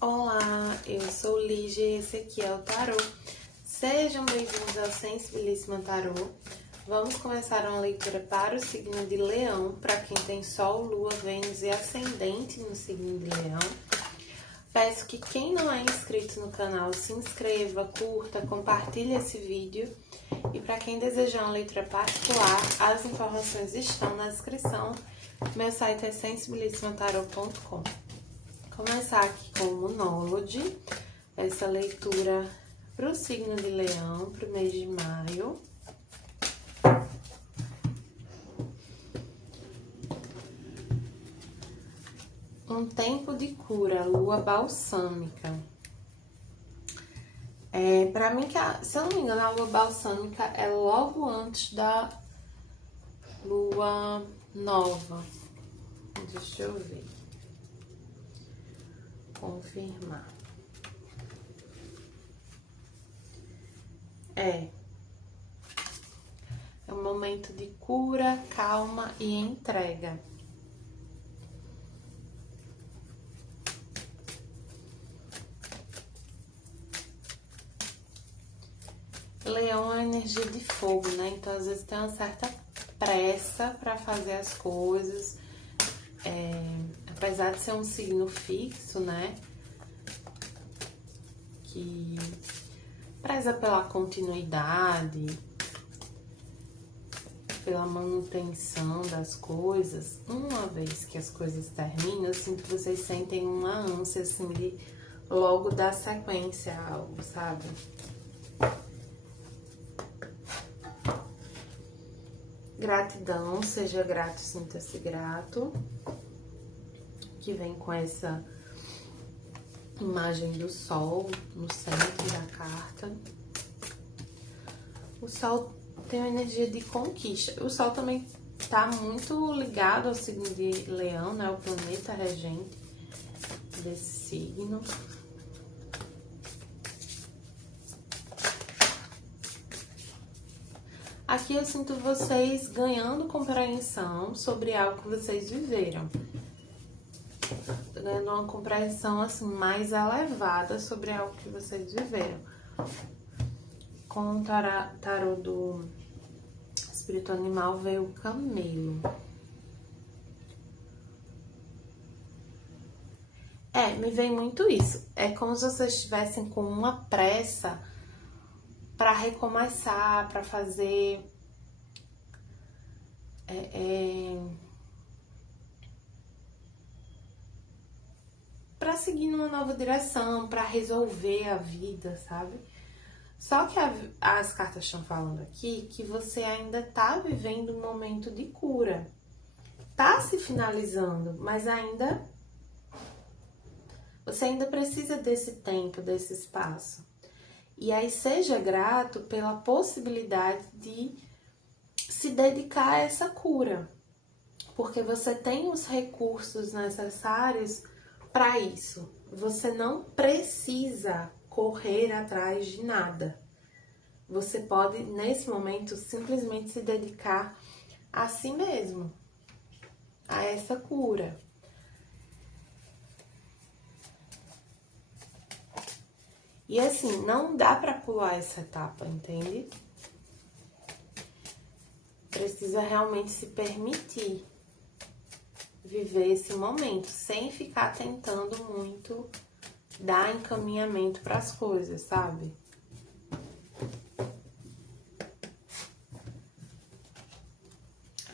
Olá, eu sou Lígia e esse aqui é o Tarô. Sejam bem-vindos ao Sensibilíssima Tarô. Vamos começar uma leitura para o signo de Leão, para quem tem Sol, Lua, Vênus e Ascendente no signo de Leão. Peço que quem não é inscrito no canal se inscreva, curta, compartilhe esse vídeo. E para quem desejar uma leitura particular, as informações estão na descrição. Meu site é sensibilissimatarot.com. Começar aqui com o Monode, essa leitura para o signo de Leão, para o mês de maio. Um tempo de cura, lua balsâmica. Para mim, se eu não me engano, a lua balsâmica é logo antes da lua nova. Deixa eu ver. Confirmar. É um momento de cura, calma e entrega. Leão é uma energia de fogo, né? Então, às vezes, tem uma certa pressa para fazer as coisas. Apesar de ser um signo fixo, né? Que preza pela continuidade, pela manutenção das coisas. Uma vez que as coisas terminam, eu sinto que vocês sentem uma ânsia, assim, de logo dar sequência a algo, sabe? Gratidão, seja grato, sinta-se grato. Que vem com essa imagem do sol no centro da carta. O sol tem uma energia de conquista. O sol também tá muito ligado ao signo de Leão, né? O planeta regente desse signo. Aqui eu sinto vocês ganhando compreensão sobre algo que vocês viveram. Ganhando uma compreensão assim mais elevada sobre algo que vocês viveram. Com o tarô do espírito animal veio o camelo. Me vem muito isso. É como se vocês estivessem com uma pressa para recomeçar, para fazer para seguir numa nova direção, para resolver a vida, sabe? Só que as cartas estão falando aqui que você ainda tá vivendo um momento de cura. Tá se finalizando, mas você ainda precisa desse tempo, desse espaço. E aí seja grato pela possibilidade de se dedicar a essa cura. Porque você tem os recursos necessários para isso. Você não precisa correr atrás de nada. Você pode, nesse momento, simplesmente se dedicar a si mesmo, a essa cura. E assim, não dá para pular essa etapa, entende? Precisa realmente se permitir viver esse momento, sem ficar tentando muito dar encaminhamento para as coisas, sabe?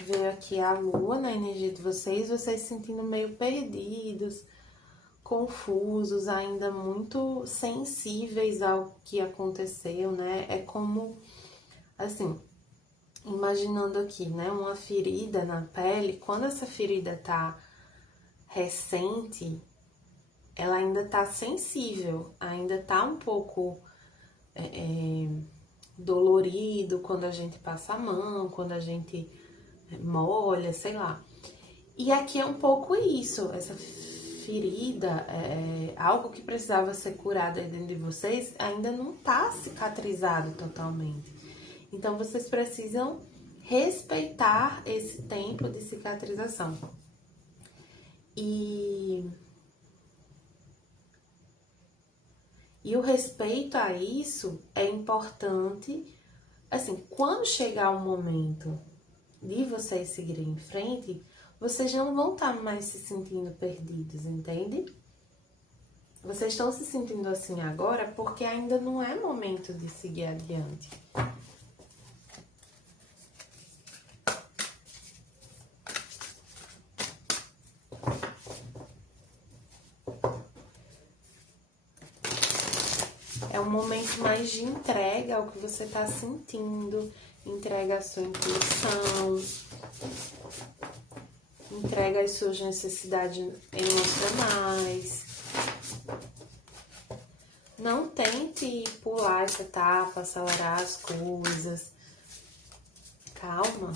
Veio aqui a lua na energia de vocês se sentindo meio perdidos, confusos, ainda muito sensíveis ao que aconteceu, né? É como, assim, imaginando aqui, né? Uma ferida na pele, quando essa ferida tá recente, ela ainda tá sensível, ainda tá um pouco dolorido quando a gente passa a mão, quando a gente molha, sei lá. E aqui é um pouco isso, essa ferida, algo que precisava ser curado aí dentro de vocês, ainda não tá cicatrizado totalmente. Então, vocês precisam respeitar esse tempo de cicatrização. E E o respeito a isso é importante, assim, quando chegar o momento de vocês seguirem em frente, vocês não vão estar mais se sentindo perdidos, entende? Vocês estão se sentindo assim agora porque ainda não é momento de seguir adiante. É um momento mais de entrega ao que você está sentindo, entrega à sua intuição, entrega as suas necessidades emocionais. Não tente pular essa etapa, acelerar as coisas. Calma.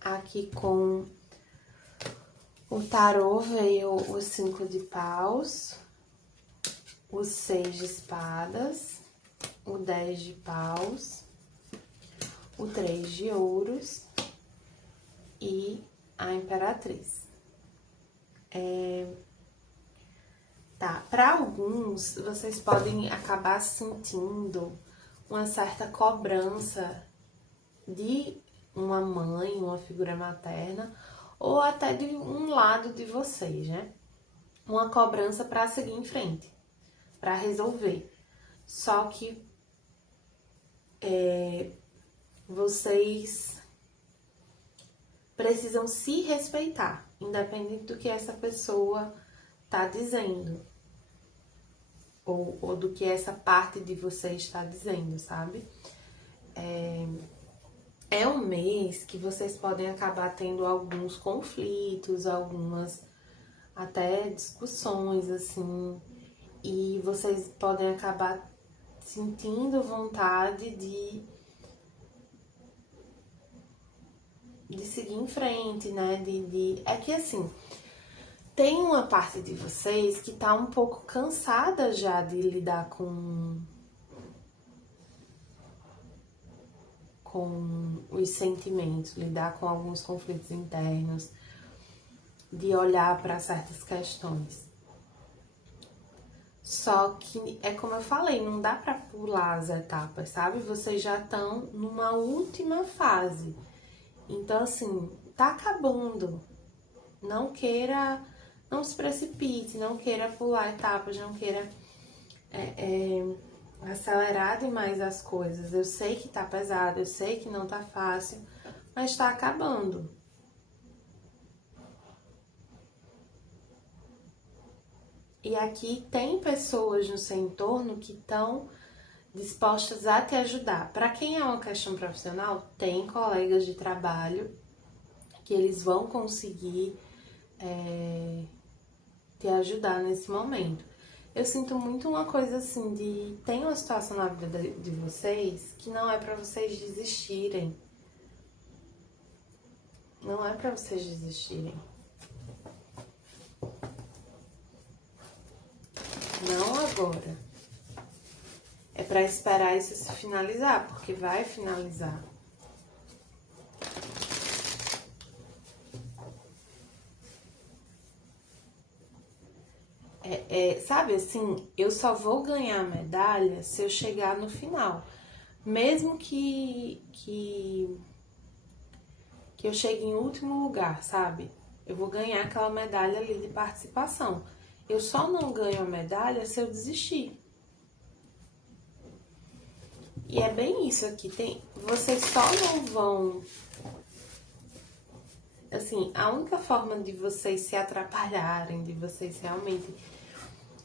Aqui com o tarô veio o 5 de paus, o 6 de espadas, o 10 de paus, o 3 de ouros e a imperatriz. Tá, para alguns, vocês podem acabar sentindo uma certa cobrança de uma mãe, uma figura materna, ou até de um lado de vocês, né? Uma cobrança para seguir em frente, para resolver. Só que vocês precisam se respeitar, independente do que essa pessoa tá dizendo. Ou do que essa parte de você está dizendo, sabe? É um mês que vocês podem acabar tendo alguns conflitos, algumas até discussões, assim, e vocês podem acabar sentindo vontade de seguir em frente, né? É que assim, tem uma parte de vocês que tá um pouco cansada já de lidar com os sentimentos, lidar com alguns conflitos internos, de olhar para certas questões. Só que é como eu falei, não dá para pular as etapas, sabe? Vocês já estão numa última fase. Então, assim, tá acabando. Não se precipite, não queira pular etapas, não queira acelerar demais as coisas. Eu sei que tá pesado, eu sei que não tá fácil, mas tá acabando. E aqui tem pessoas no seu entorno que estão dispostas a te ajudar. Para quem é uma questão profissional, tem colegas de trabalho que eles vão conseguir te ajudar nesse momento. Eu sinto muito uma coisa assim de... Tem uma situação na vida de vocês que não é pra vocês desistirem. Não é pra vocês desistirem. Não agora. É pra esperar isso se finalizar, porque vai finalizar. Sabe assim, eu só vou ganhar a medalha se eu chegar no final. Mesmo que eu chegue em último lugar, sabe? Eu vou ganhar aquela medalha ali de participação. Eu só não ganho a medalha se eu desistir. E é bem isso aqui. Vocês só não vão... Assim, a única forma de vocês se atrapalharem, de vocês realmente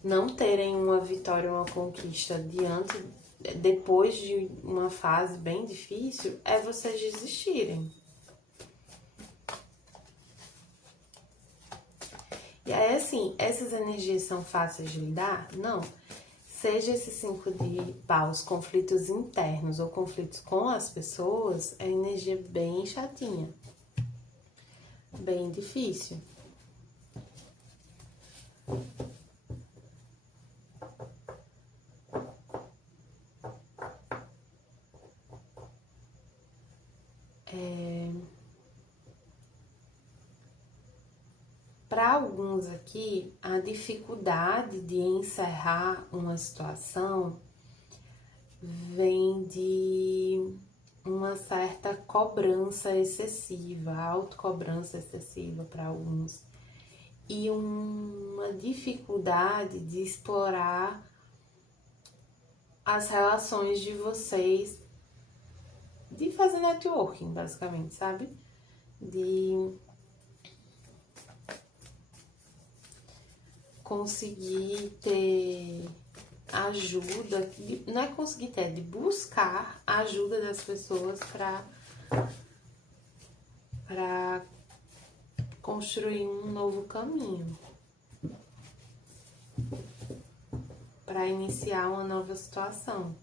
não terem uma vitória, uma conquista depois de uma fase bem difícil, é vocês desistirem. E aí, assim, essas energias são fáceis de lidar? Não. Seja esse 5 de paus, conflitos internos ou conflitos com as pessoas, é energia bem chatinha. Bem difícil. Para alguns aqui, a dificuldade de encerrar uma situação vem de uma certa cobrança excessiva, autocobrança excessiva para alguns, e uma dificuldade de explorar as relações de vocês, de fazer networking, basicamente, sabe? De conseguir ter ajuda, não é conseguir ter, é de buscar a ajuda das pessoas para construir um novo caminho, para iniciar uma nova situação.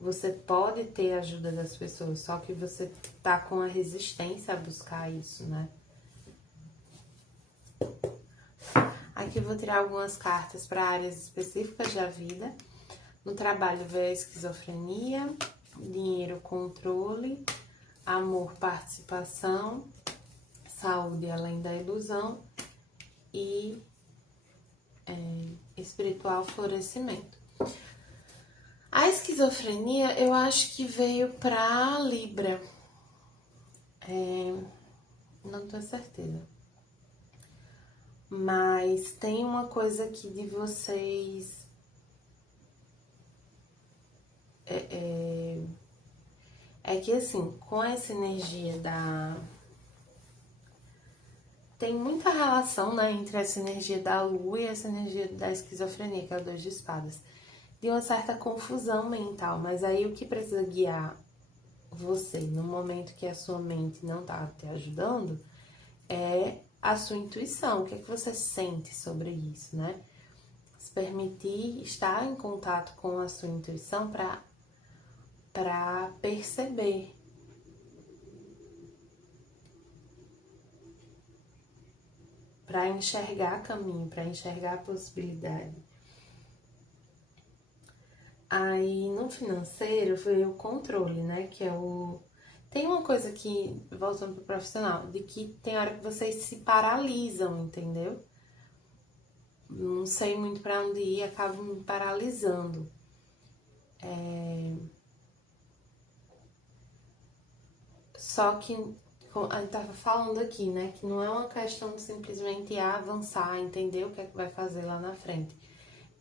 Você pode ter a ajuda das pessoas, só que você tá com a resistência a buscar isso, né? Aqui eu vou tirar algumas cartas para áreas específicas da vida. No trabalho veio a esquizofrenia, dinheiro, controle, amor, participação, saúde além da ilusão e espiritual, florescimento. A esquizofrenia eu acho que veio para Libra. Não tenho certeza. Mas tem uma coisa aqui de vocês é que assim, com essa energia tem muita relação, né, entre essa energia da lua e essa energia da esquizofrenia, que é o 2 de espadas, de uma certa confusão mental. Mas aí o que precisa guiar você no momento que a sua mente não tá te ajudando é a sua intuição. O que é que você sente sobre isso, né? Se permitir estar em contato com a sua intuição para perceber. Para enxergar caminho, para enxergar possibilidade. Aí no financeiro veio o controle, né? Que é o. Tem uma coisa que, voltando pro profissional, de que tem hora que vocês se paralisam, entendeu? Não sei muito para onde ir, acabo me paralisando. Só que a gente tava falando aqui, né? Que não é uma questão de simplesmente avançar, entender o que é que vai fazer lá na frente.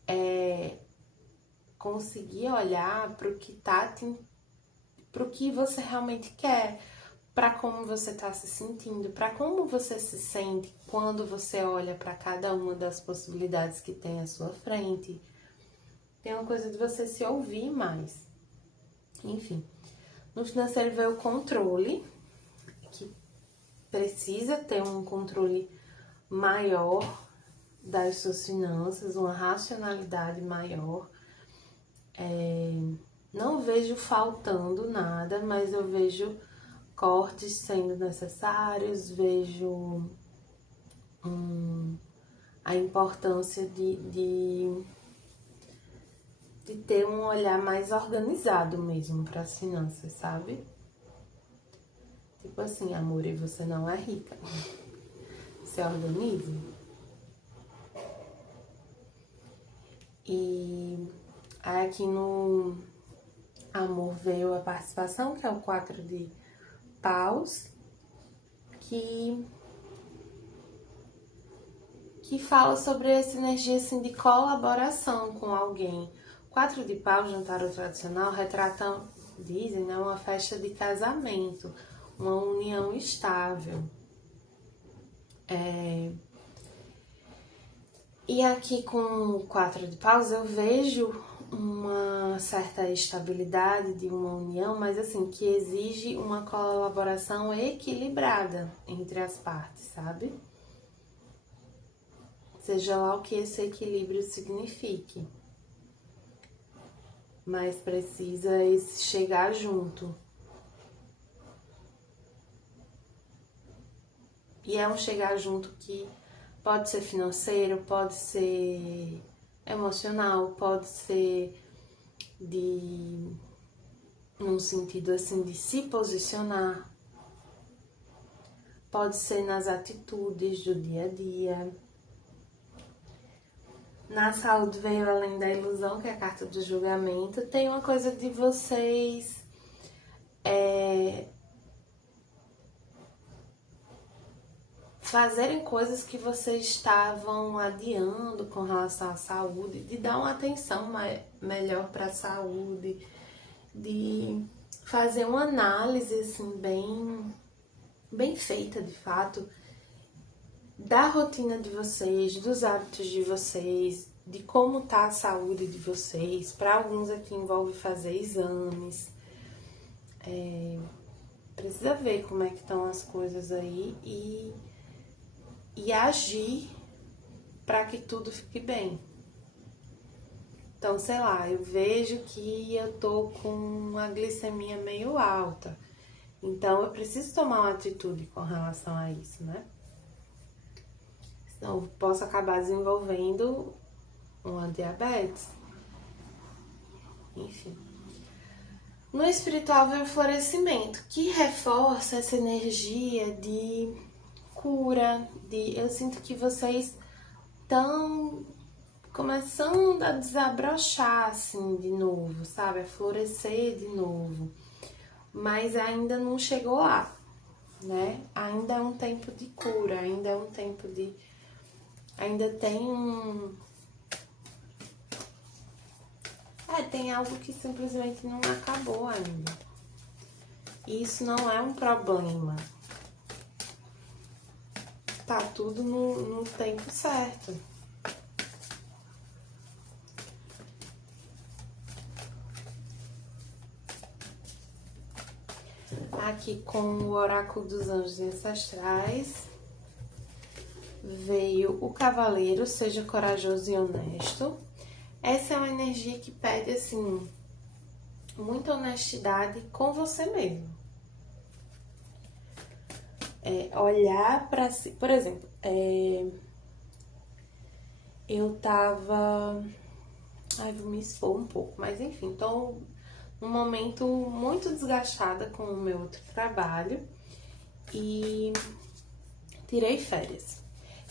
É conseguir olhar para o que pro que você realmente quer, para como você tá se sentindo, para como você se sente quando você olha para cada uma das possibilidades que tem à sua frente. Tem uma coisa de você se ouvir mais. Enfim, no financeiro veio o controle, que precisa ter um controle maior das suas finanças, uma racionalidade maior. Não vejo faltando nada, mas eu vejo cortes sendo necessários, vejo a importância de ter um olhar mais organizado mesmo para as finanças, sabe? Tipo assim, amor, e você não é rica. Se organize. E aqui no amor veio a participação, que é o 4 de paus, que fala sobre essa energia assim, de colaboração com alguém. 4 de paus no tarot tradicional retrata, dizem, né, uma festa de casamento, uma união estável. E aqui com o 4 de paus eu vejo uma certa estabilidade de uma união, mas assim, que exige uma colaboração equilibrada entre as partes, sabe? Seja lá o que esse equilíbrio signifique. Mas precisa chegar junto. E é um chegar junto que pode ser financeiro, pode ser emocional, pode ser num sentido assim de se posicionar. pode ser nas atitudes do dia a dia. Na saúde veio além da ilusão, que é a carta do julgamento. Tem uma coisa de vocês fazerem coisas que vocês estavam adiando com relação à saúde, de dar uma atenção melhor para a saúde, de fazer uma análise assim bem feita de fato da rotina de vocês, dos hábitos de vocês, de como tá a saúde de vocês. Para alguns aqui envolve fazer exames, precisa ver como é que estão as coisas aí e agir para que tudo fique bem. Então, sei lá, eu vejo que eu tô com uma glicemia meio alta, então eu preciso tomar uma atitude com relação a isso, né? Senão eu posso acabar desenvolvendo uma diabetes. Enfim. No espiritual vem o florescimento, que reforça essa energia de cura, eu sinto que vocês estão começando a desabrochar assim de novo, sabe? A florescer de novo. Mas ainda não chegou lá, né? Ainda é um tempo de cura, ainda é um tempo de... Ainda tem tem algo que simplesmente não acabou ainda. E isso não é um problema. Tá tudo no tempo certo. Aqui com o oráculo dos anjos ancestrais, veio o cavaleiro, seja corajoso e honesto. Essa é uma energia que pede, assim, muita honestidade com você mesmo. Olhar pra si, por exemplo, eu tava... vou me expor um pouco, mas enfim, tô num momento muito desgastada com o meu outro trabalho e tirei férias.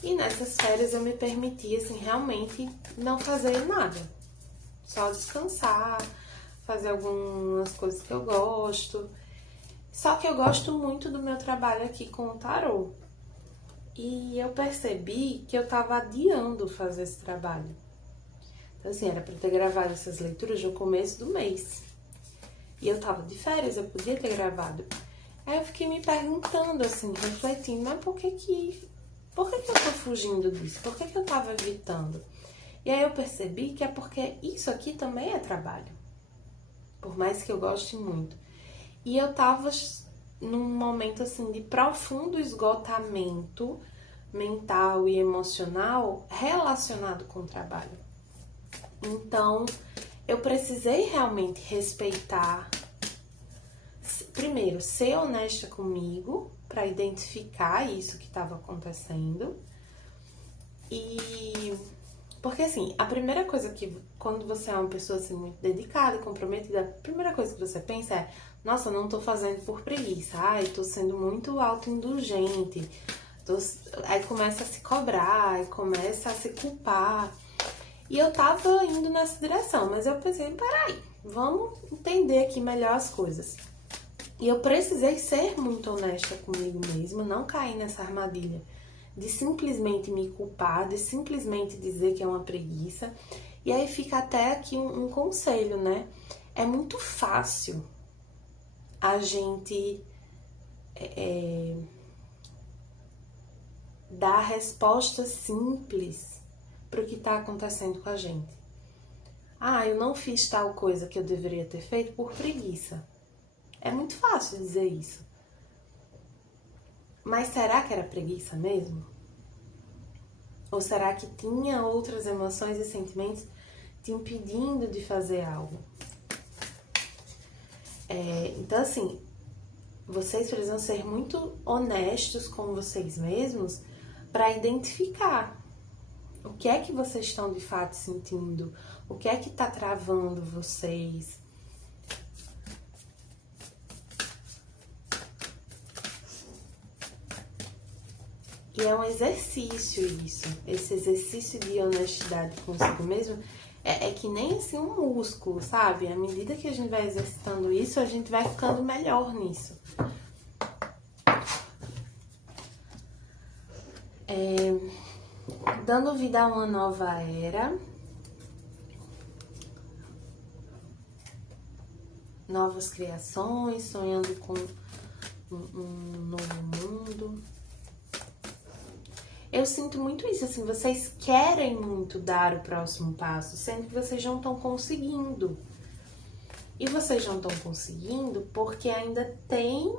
E nessas férias eu me permiti, assim, realmente não fazer nada. Só descansar, fazer algumas coisas que eu gosto. Só que eu gosto muito do meu trabalho aqui com o tarô. E eu percebi que eu tava adiando fazer esse trabalho. Então, assim, era pra ter gravado essas leituras no começo do mês. E eu tava de férias, eu podia ter gravado. Aí eu fiquei me perguntando, assim, refletindo, mas por que eu tô fugindo disso? Por que eu tava evitando? E aí eu percebi que é porque isso aqui também é trabalho. Por mais que eu goste muito. E eu tava num momento, assim, de profundo esgotamento mental e emocional relacionado com o trabalho. Então, eu precisei realmente respeitar, primeiro, ser honesta comigo para identificar isso que estava acontecendo. E porque assim, a primeira coisa que, quando você é uma pessoa assim muito dedicada, comprometida, a primeira coisa que você pensa é: nossa, eu não tô fazendo por preguiça, tô sendo muito autoindulgente. Aí começa a se cobrar, aí começa a se culpar. E eu tava indo nessa direção, mas eu pensei, peraí, vamos entender aqui melhor as coisas. E eu precisei ser muito honesta comigo mesma, não cair nessa armadilha de simplesmente me culpar, de simplesmente dizer que é uma preguiça. E aí fica até aqui um conselho, né? É muito fácil a gente dar respostas simples para o que está acontecendo com a gente. Eu não fiz tal coisa que eu deveria ter feito por preguiça. É muito fácil dizer isso. Mas será que era preguiça mesmo? Ou será que tinha outras emoções e sentimentos te impedindo de fazer algo? Então, assim, vocês precisam ser muito honestos com vocês mesmos para identificar o que é que vocês estão de fato sentindo, o que é que está travando vocês. E é um exercício isso. Esse exercício de honestidade consigo mesmo é que nem assim um músculo, sabe? À medida que a gente vai exercitando isso, a gente vai ficando melhor nisso. Dando vida a uma nova era. Novas criações, sonhando com um novo mundo. Eu sinto muito isso, assim, vocês querem muito dar o próximo passo, sendo que vocês não estão conseguindo. E vocês não estão conseguindo porque ainda tem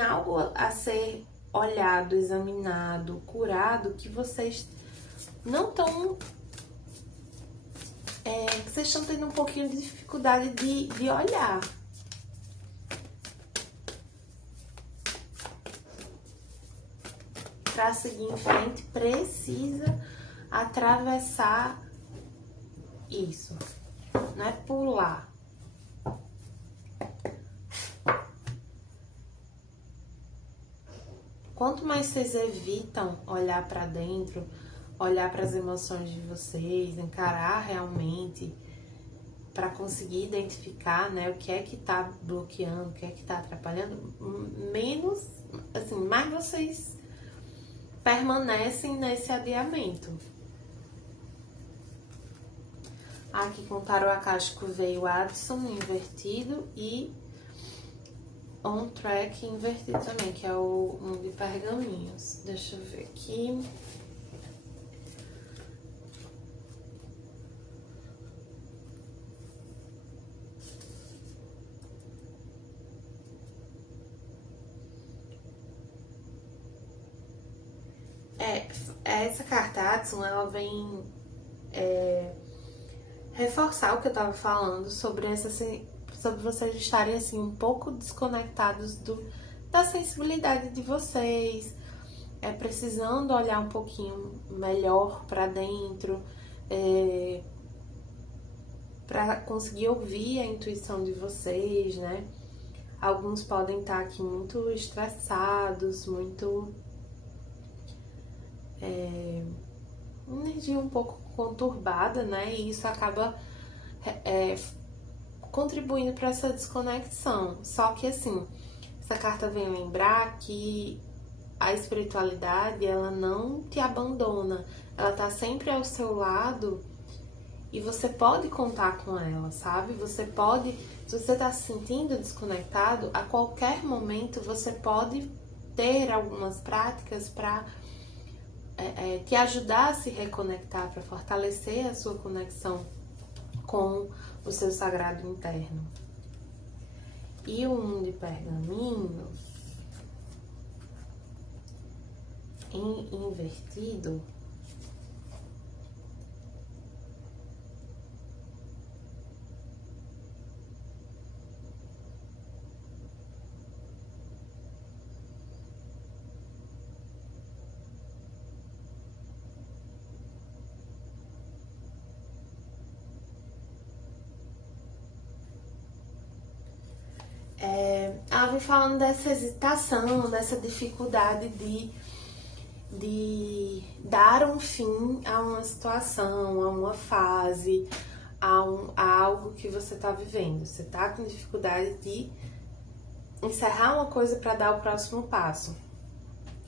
algo a ser olhado, examinado, curado, que vocês não estão... vocês estão tendo um pouquinho de dificuldade de olhar. Para seguir em frente, precisa atravessar isso, não é pular. Quanto mais vocês evitam olhar para dentro, olhar para as emoções de vocês, encarar realmente, para conseguir identificar, né, o que é que tá bloqueando, o que é que tá atrapalhando, menos, assim, mais vocês permanecem nesse adiamento. Aqui com o tarô akáshico veio Addison invertido e On Track invertido também, que é um de pergaminhos. Deixa eu ver aqui. Essa carta Addison, ela vem reforçar o que eu tava falando sobre sobre vocês estarem assim um pouco desconectados da sensibilidade de vocês, precisando olhar um pouquinho melhor para dentro, para conseguir ouvir a intuição de vocês, né? Alguns podem estar aqui muito estressados, muito energia um pouco conturbada, né? E isso acaba contribuindo para essa desconexão. Só que assim, essa carta vem lembrar que a espiritualidade, ela não te abandona, ela tá sempre ao seu lado e você pode contar com ela, sabe? Você pode, se você tá se sentindo desconectado, a qualquer momento você pode ter algumas práticas para te ajudar a se reconectar, para fortalecer a sua conexão com o seu sagrado interno. E o de pergaminhos em invertido ela vem falando dessa hesitação, dessa dificuldade de dar um fim a uma situação, a uma fase, a algo que você está vivendo. Você está com dificuldade de encerrar uma coisa para dar o próximo passo.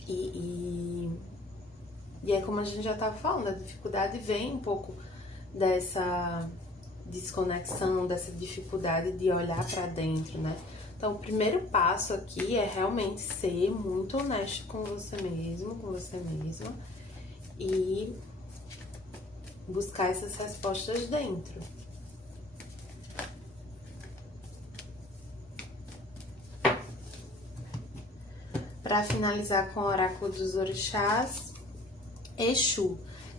E é como a gente já estava falando, a dificuldade vem um pouco dessa desconexão, dessa dificuldade de olhar para dentro, né? Então, o primeiro passo aqui é realmente ser muito honesto com você mesmo, com você mesma, e buscar essas respostas dentro. Para finalizar com o oráculo dos orixás, Exu,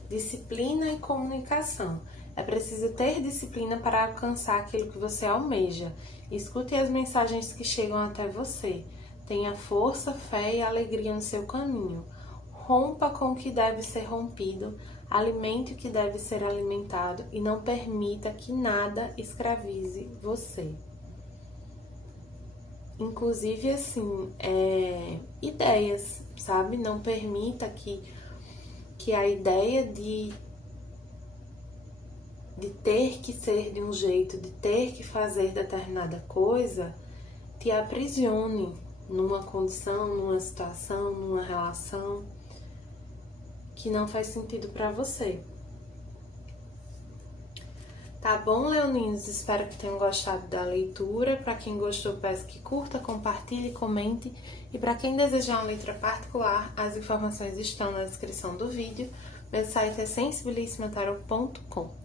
disciplina e comunicação. É preciso ter disciplina para alcançar aquilo que você almeja. Escute as mensagens que chegam até você. Tenha força, fé e alegria no seu caminho. Rompa com o que deve ser rompido, alimente o que deve ser alimentado e não permita que nada escravize você. inclusive, assim, ideias, sabe? Não permita que a ideia de ter que ser de um jeito, de ter que fazer determinada coisa, te aprisione numa condição, numa situação, numa relação que não faz sentido para você. Tá bom, leoninos? Espero que tenham gostado da leitura. Para quem gostou, peço que curta, compartilhe, comente. E para quem desejar uma letra particular, as informações estão na descrição do vídeo. Meu site é sensibilissimataroto.com.